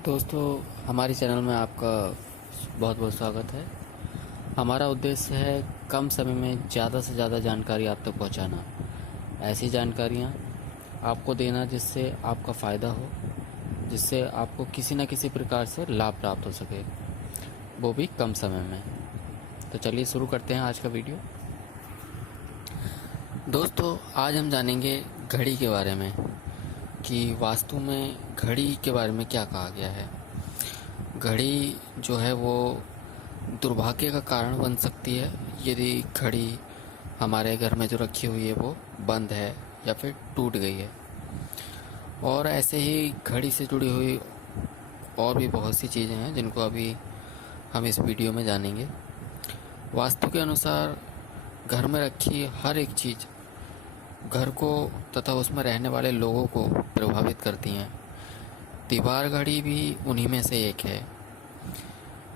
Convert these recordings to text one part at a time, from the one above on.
दोस्तों, हमारे चैनल में आपका बहुत बहुत स्वागत है। हमारा उद्देश्य है कम समय में ज़्यादा से ज़्यादा जानकारी आप तक पहुंचाना। ऐसी जानकारियां आपको देना जिससे आपका फ़ायदा हो, जिससे आपको किसी न किसी प्रकार से लाभ प्राप्त हो सके, वो भी कम समय में। तो चलिए शुरू करते हैं आज का वीडियो। दोस्तों, आज हम जानेंगे घड़ी के बारे में कि वास्तु में घड़ी के बारे में क्या कहा गया है। घड़ी जो है वो दुर्भाग्य का कारण बन सकती है यदि घड़ी हमारे घर में जो रखी हुई है वो बंद है या फिर टूट गई है। और ऐसे ही घड़ी से जुड़ी हुई और भी बहुत सी चीज़ें हैं जिनको अभी हम इस वीडियो में जानेंगे। वास्तु के अनुसार घर में रखी हर एक चीज़ घर को तथा उसमें रहने वाले लोगों को प्रभावित करती हैं। दीवार घड़ी भी उन्हीं में से एक है।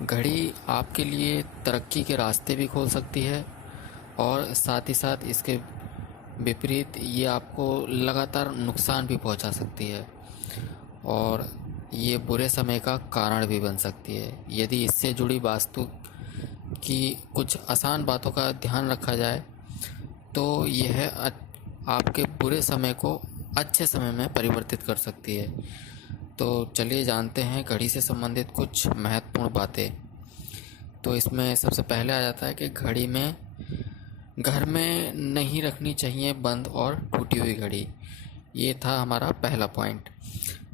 घड़ी आपके लिए तरक्की के रास्ते भी खोल सकती है और साथ ही साथ इसके विपरीत ये आपको लगातार नुकसान भी पहुंचा सकती है और ये बुरे समय का कारण भी बन सकती है। यदि इससे जुड़ी वास्तु की कुछ आसान बातों का ध्यान रखा जाए तो यह आपके बुरे समय को अच्छे समय में परिवर्तित कर सकती है। तो चलिए जानते हैं घड़ी से संबंधित कुछ महत्वपूर्ण बातें। तो इसमें सबसे पहले आ जाता है कि घड़ी में घर में नहीं रखनी चाहिए बंद और टूटी हुई घड़ी। ये था हमारा पहला पॉइंट।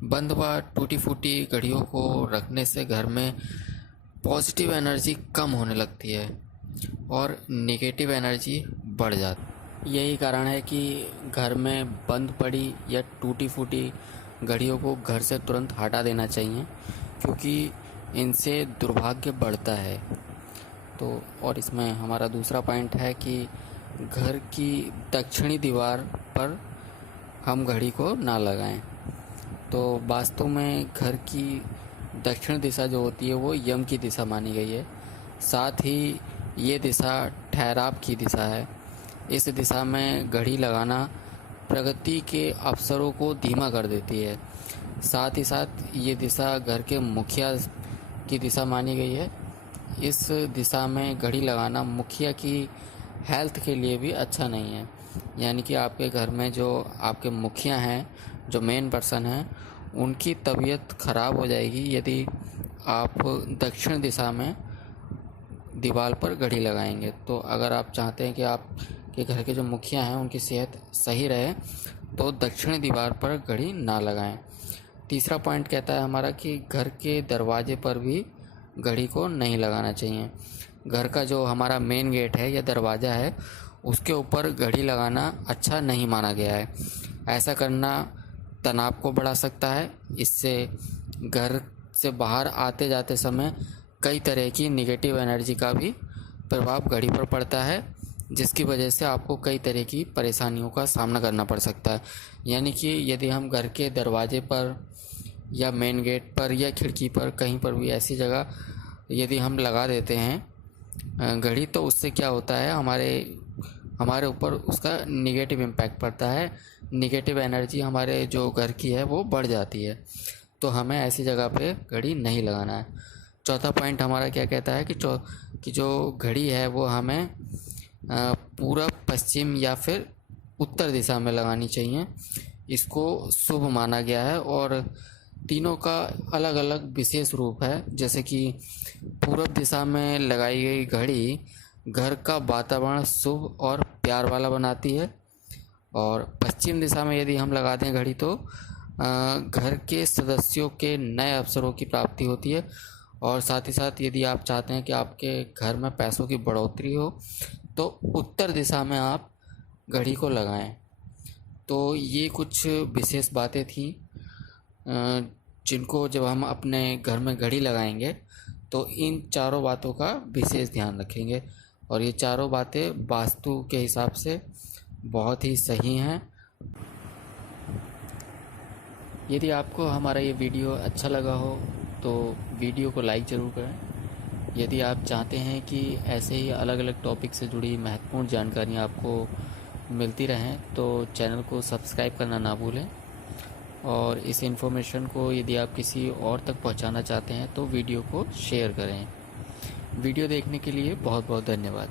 बंद व टूटी फूटी घड़ियों को रखने से घर में पॉजिटिव एनर्जी कम होने लगती है और नेगेटिव एनर्जी बढ़ जाती है। यही कारण है कि घर में बंद पड़ी या टूटी फूटी घड़ियों को घर से तुरंत हटा देना चाहिए, क्योंकि इनसे दुर्भाग्य बढ़ता है। तो और इसमें हमारा दूसरा पॉइंट है कि घर की दक्षिणी दीवार पर हम घड़ी को ना लगाएं। तो वास्तु में घर की दक्षिण दिशा जो होती है वो यम की दिशा मानी गई है। साथ ही ये दिशा ठहराव की दिशा है। इस दिशा में घड़ी लगाना प्रगति के अवसरों को धीमा कर देती है। साथ ही साथ ये दिशा घर के मुखिया की दिशा मानी गई है। इस दिशा में घड़ी लगाना मुखिया की हेल्थ के लिए भी अच्छा नहीं है। यानी कि आपके घर में जो आपके मुखिया हैं, जो मेन पर्सन हैं, उनकी तबीयत खराब हो जाएगी यदि आप दक्षिण दिशा में दीवार पर घड़ी लगाएंगे। तो अगर आप चाहते हैं कि आपके घर के जो मुखिया हैं उनकी सेहत सही रहे तो दक्षिणी दीवार पर घड़ी ना लगाएं। तीसरा पॉइंट कहता है हमारा कि घर के दरवाजे पर भी घड़ी को नहीं लगाना चाहिए। घर का जो हमारा मेन गेट है या दरवाज़ा है उसके ऊपर घड़ी लगाना अच्छा नहीं माना गया है। ऐसा करना तनाव को बढ़ा सकता है। इससे घर से बाहर आते जाते समय कई तरह की नेगेटिव एनर्जी का भी प्रभाव घड़ी पर पड़ता है, जिसकी वजह से आपको कई तरह की परेशानियों का सामना करना पड़ सकता है। यानी कि यदि हम घर के दरवाजे पर या मेन गेट पर या खिड़की पर कहीं पर भी ऐसी जगह यदि हम लगा देते हैं घड़ी, तो उससे क्या होता है हमारे ऊपर उसका निगेटिव इम्पैक्ट पड़ता है। निगेटिव एनर्जी हमारे जो घर की है वो बढ़ जाती है। तो हमें ऐसी जगह पे घड़ी नहीं लगाना है। चौथा पॉइंट हमारा क्या कहता है कि जो घड़ी है वो हमें पूरब, पश्चिम या फिर उत्तर दिशा में लगानी चाहिए। इसको शुभ माना गया है और तीनों का अलग अलग विशेष रूप है। जैसे कि पूरब दिशा में लगाई गई घड़ी घर का वातावरण शुभ और प्यार वाला बनाती है और पश्चिम दिशा में यदि हम लगाते हैं घड़ी तो घर के सदस्यों के नए अवसरों की प्राप्ति होती है। और साथ ही साथ यदि आप चाहते हैं कि आपके घर में पैसों की बढ़ोतरी हो तो उत्तर दिशा में आप घड़ी को लगाएं। तो ये कुछ विशेष बातें थी जिनको जब हम अपने घर में घड़ी लगाएंगे तो इन चारों बातों का विशेष ध्यान रखेंगे और ये चारों बातें वास्तु के हिसाब से बहुत ही सही हैं। यदि आपको हमारा ये वीडियो अच्छा लगा हो तो वीडियो को लाइक ज़रूर करें। यदि आप चाहते हैं कि ऐसे ही अलग अलग टॉपिक से जुड़ी महत्वपूर्ण जानकारियाँ आपको मिलती रहें तो चैनल को सब्सक्राइब करना ना भूलें और इस इन्फॉर्मेशन को यदि आप किसी और तक पहुंचाना चाहते हैं तो वीडियो को शेयर करें। वीडियो देखने के लिए बहुत बहुत धन्यवाद।